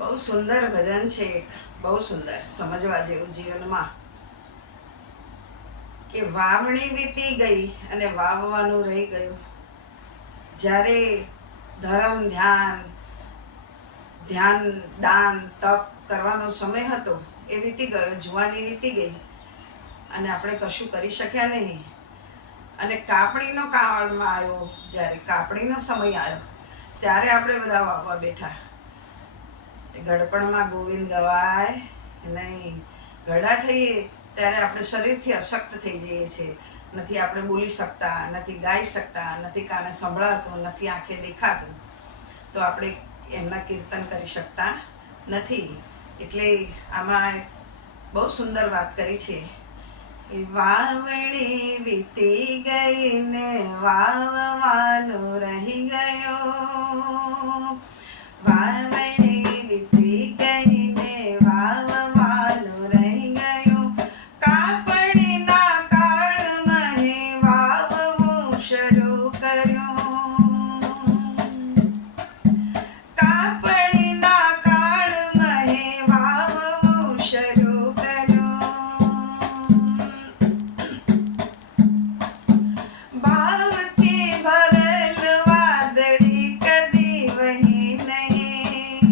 બહુ સુંદર ભજન છે. બહુ સુંદર સમજવા જેવું જીવનમાં કે વાવણી વીતી ગઈ અને વાવવાનું રહી ગયું. જ્યારે ધર્મ ધ્યાન ધ્યાન દાન તપ કરવાનો સમય હતો એ વીતી ગયો. જુવાની વીતી ગઈ અને આપણે કશું કરી શક્યા નહીં. અને કાપણીનો કાળમાં આવ્યો, જ્યારે કાપણીનો સમય આવ્યો ત્યારે આપણે બધા વાવવા બેઠા. ગળપણમાં ગોવિંદ ગવાય નહીં. ઘરડા થઈએ ત્યારે આપણે શરીરથી અશક્ત થઈ જઈએ છીએ. નથી આપણે બોલી શકતા, નથી ગાઈ શકતા, નથી કાને સંભળાતું, નથી આંખે દેખાતું, તો આપણે એમના કીર્તન કરી શકતા નથી. એટલે આમાં બહુ સુંદર વાત કરી છે. વાવણી વીતી ગઈ ને વાવવાનો રહી ગયો. વાવણી વીતી ગઈ ને વાવવાનો રહી ગયો. કાપણીના કાળમાં હે વાવવું શરૂ કર્યું. કાપણીના કાળમાં હે વાવવું શરૂ કર્યું. ભાવથી ભરેલ વાદળી કદી વહી નહીં.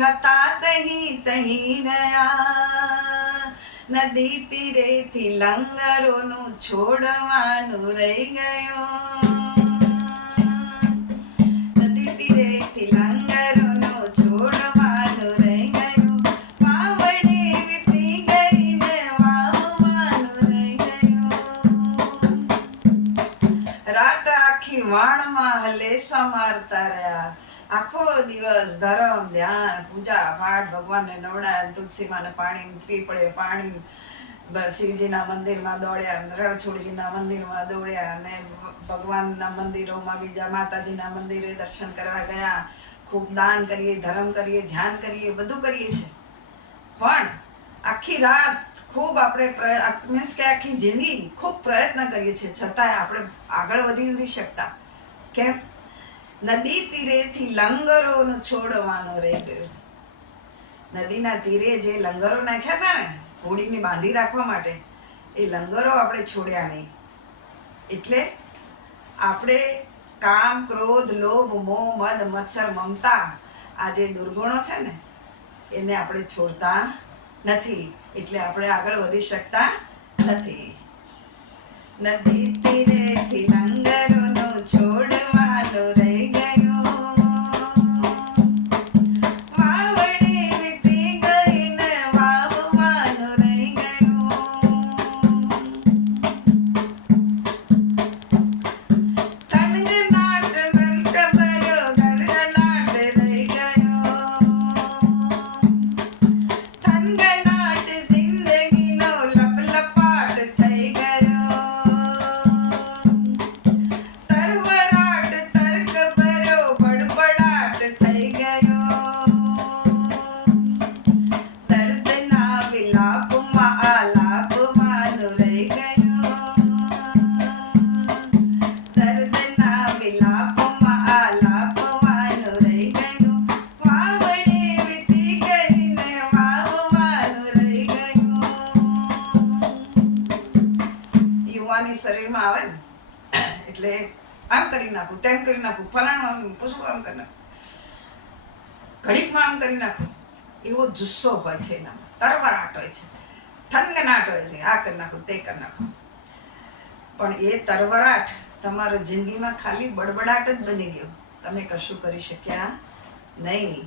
હતા તહીં તહીં રહ્યા, નદી તીરેથી લંગરોનું છોડવાનું રહી ગયું, નદી તીરેથી લંગરોનું છોડવાનું રહી ગયું, વાવડે વીતી ગઈ ને વાવવાનું રહી ગયું, રાત આખી વાણમાં હલેસા મારતા રહ્યા, આખો દિવસ ધર્મ ધ્યાન પૂજા પાઠ ભગવાનને નવડાયા, તુલસી માને પાણી પીપળે પાણી, શિવજીના મંદિરમાં દોડ્યા, રણછોડજીના મંદિરમાં દોડ્યા, અને ભગવાનના મંદિરોમાં બીજા માતાજીના મંદિરે દર્શન કરવા ગયા, ખૂબ દાન કરીએ, ધર્મ કરીએ, ધ્યાન કરીએ, બધું કરીએ છીએ, પણ આખી રાત ખૂબ આપણે મીન્સ કે આખી જિંદગી ખૂબ પ્રયત્ન કરીએ છીએ, છતાંય આપણે આગળ વધી નથી શકતા. કેમ? નદી તીરેથી લંગરોનું છોડવાનું રહી ગયું. નદીના તીરે જે લંગરો નાખ્યા હતા ને હોડીને બાંધી રાખવા માટે, એ લંગરો આપણે છોડ્યા નહીં. એટલે આપણે કામ, ક્રોધ, લોભ, મોહ, મદ, મત્સર, મમતા, આ જે દુર્ગુણો છે ને એને આપણે છોડતા નથી, એટલે આપણે આગળ વધી શકતા નથી. નદી તીરેથી લંગરોનું છોડવાનું રહી ગયું, વાવડી વીતી ગઈ ને વાવવાનું રહી ગયું, થનગનાટ નલક ભર્યો ગણગણાટ રહી ગયો, થનગનાટ જિંદગીનો લપલપાટ થઈ ગયો, તરવરાટ તર્ક ભર્યો બડબડાટ થઈ ગયો, દર્દના વિલાપમાં આલાપવાનું રહી ગયું, દર્દના વિલાપમાં આલાપવાનું રહી ગયું, વાવડે વીતી ગઈ ને વાવવાનું રહી ગયું. યુવાની શરીરમાં આવે ને એટલે આમ કરી નાખું, તેમ કરી નાખું, ફલાણું આમ પૂછું આમ કરી નાખું, ઘડીકમાં આમ કરી નાખું, એવો જુસ્સો હોય છે એનામાં, તરવરાટ હોય છે, થનગનાટ હોય છે, આ કરી નાખું, તે કરી નાખું. પણ એ તરવરાટ તમારા જિંદગીમાં ખાલી બડબડાટ જ બની ગયો, તમે કશું કરી શક્યા નહીં.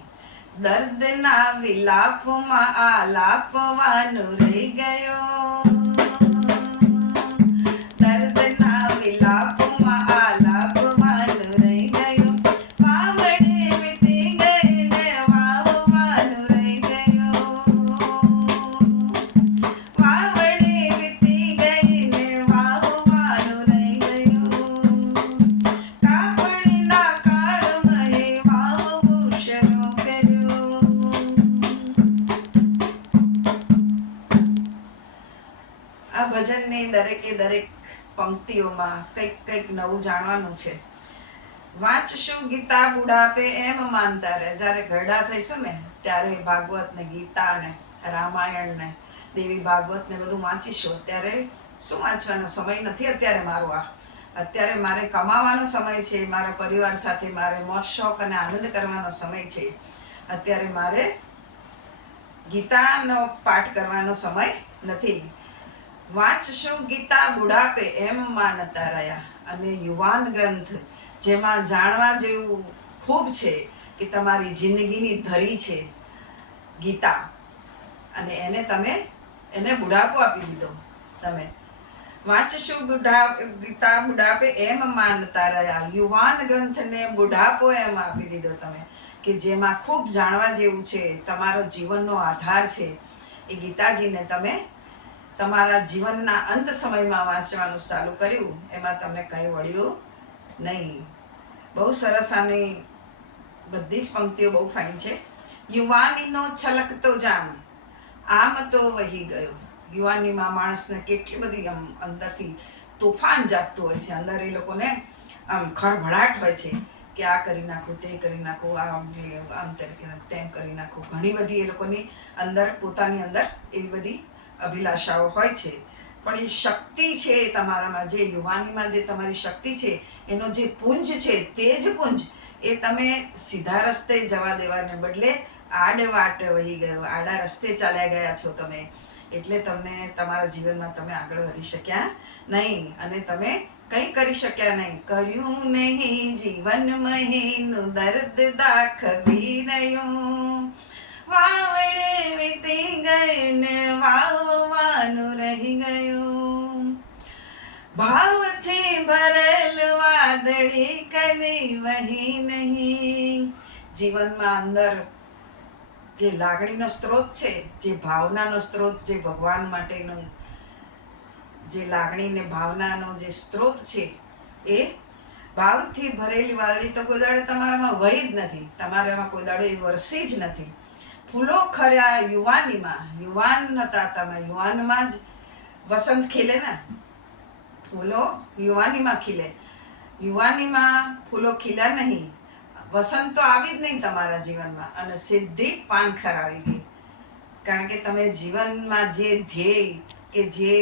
દર્દના વિલાપમાં આલાપવાનું રહી ગયો, દર્દના વિલાપમાં આલાપવાનું રહી ગયું, વાવડે વીતી ગઈ ને વાવવાનું રહી ગયું, વાવડે વીતી ગઈ ને વાવવાનું રહી ગયું, કાપડીના કાળમયે વાવવું શરૂ કર્યું. આ ભજનની દરેકે દરેક પંક્તિઓમાં કંઈક કંઈક નવું જાણવાનું છે. વાંચશું ગીતા બુઢાપે એમ માનતા રહે. જ્યારે ઘરડા થઈશું ને ત્યારે ભાગવત ને ગીતા ને રામાયણ ને દેવી ભાગવત ને બધું વાંચીશું. અત્યારે શું વાંચવાનો સમય નથી. અત્યારે મારો અત્યારે મારે કમાવાનો સમય છે, મારા પરિવાર સાથે મારે મોજ શોખ અને આનંદ કરવાનો સમય છે. અત્યારે મારે ગીતાનો પાઠ કરવાનો સમય નથી. વાંચશું ગીતા બુઢાપે એમ માનતા રહ્યા. અને યુવાન ગ્રંથ જેમાં જાણવા જેવું ખૂબ છે, કે તમારી જિંદગીની ધરી છે ગીતા, અને એને બુઢાપો આપી દીધો. તમે વાંચશું ગીતા બુઢાપે એમ માનતા રહ્યા. યુવાન ગ્રંથને બુઢાપો એમ આપી દીધો તમે, કે જેમાં ખૂબ જાણવા જેવું છે, તમારો જીવનનો આધાર છે. એ ગીતાજીને તમે તમારા જીવનના અંત સમયમાં વાંચવાનું ચાલુ કર્યું, એમાં તમને કંઈ વળ્યું નહીં. બહુ સરસ. આની બધી જ પંક્તિઓ બહુ ફાઇન છે. યુવાનીનો છલકતો જામ આમ તો વહી ગયો. યુવાનીમાં માણસને કેટલી બધી આમ અંદરથી તોફાન જાગતું હોય છે. અંદર એ લોકોને આમ ખળભળાટ હોય છે કે આ કરી નાખું, તે કરી નાખું, આમ તેમ કરી નાખું. ઘણી બધી એ લોકોની અંદર પોતાની અંદર એવી બધી અભિલાષાઓ હોય છે. પણ એ શક્તિ છે તમારામાં, જે યુવાનીમાં જે તમારી શક્તિ છે, એનો જે પુંજ છે, તે જ પુંજ એ તમે સીધા રસ્તે જવા દેવાને બદલે આડવાટ વહી ગયો, આડા રસ્તે ચાલ્યા ગયા છો તમે, એટલે તમને તમારા જીવનમાં તમે આગળ વધી શક્યા નહીં અને તમે કંઈ કરી શક્યા નહીં. કર્યું નહીં જીવન મહીનું દર્દ દાખવી રહ્યું, વાવડે વીતી ગઈ ને વાવવાનું રહી ગયું, ભાવથી ભરેલ વાદળી કદી વહી નહીં. જીવનમાં અંદર જે લાગણીનો સ્ત્રોત છે, જે ભાવનાનો સ્ત્રોત, જે ભગવાન માટેનું જે લાગણી ને ભાવનાનો જે સ્ત્રોત છે, એ ભાવથી ભરેલી વાદળી તો કોઈ દાડે તમારામાં વહી જ નથી, તમારામાં કોઈ દાડે એ વરસી જ નથી. ફૂલો ખર્યા યુવાનીમાં, યુવાન હતા તમે, યુવાનમાં જ વસંત ખીલે ને, ફૂલો યુવાનીમાં ખીલે, યુવાનીમાં ફૂલો ખીલ્યા નહીં, વસંત તો આવી જ નહીં તમારા જીવનમાં અને સીધી પાનખર આવી ગઈ. કારણ કે તમે જીવનમાં જે ધ્યેય કે જે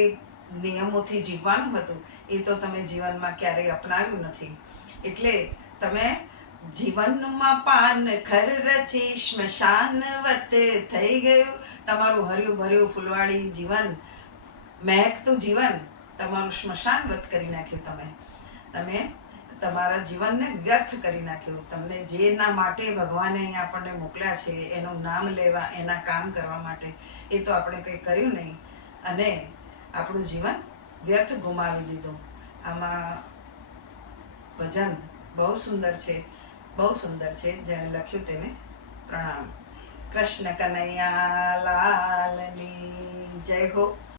નિયમોથી જીવવાનું હતું એ તો તમે જીવનમાં ક્યારેય અપનાવ્યું નથી. એટલે તમે જીવનમાં પાનખર રચી સ્મશાનવત થઈ ગયું, તમારું હર્યું ભર્યું ફૂલવાળી જીવન, મહેકતું જીવન તમારું સ્મશાનવત કરી નાખ્યું. તમે તમારા જીવનને વ્યર્થ કરી નાખ્યું. તમને જેના માટે ભગવાને અહીંયા આપણને મોકલ્યા છે, એનું નામ લેવા, એના કામ કરવા માટે, એ તો આપણે કંઈ કર્યું નહીં અને આપણું જીવન વ્યર્થ ગુમાવી દીધું. આમાં ભજન બહુ સુંદર છે, બહુ સુંદર છે. જેણે લખ્યું તેને પ્રણામ. કૃષ્ણ કનૈયા લાલની જય હો.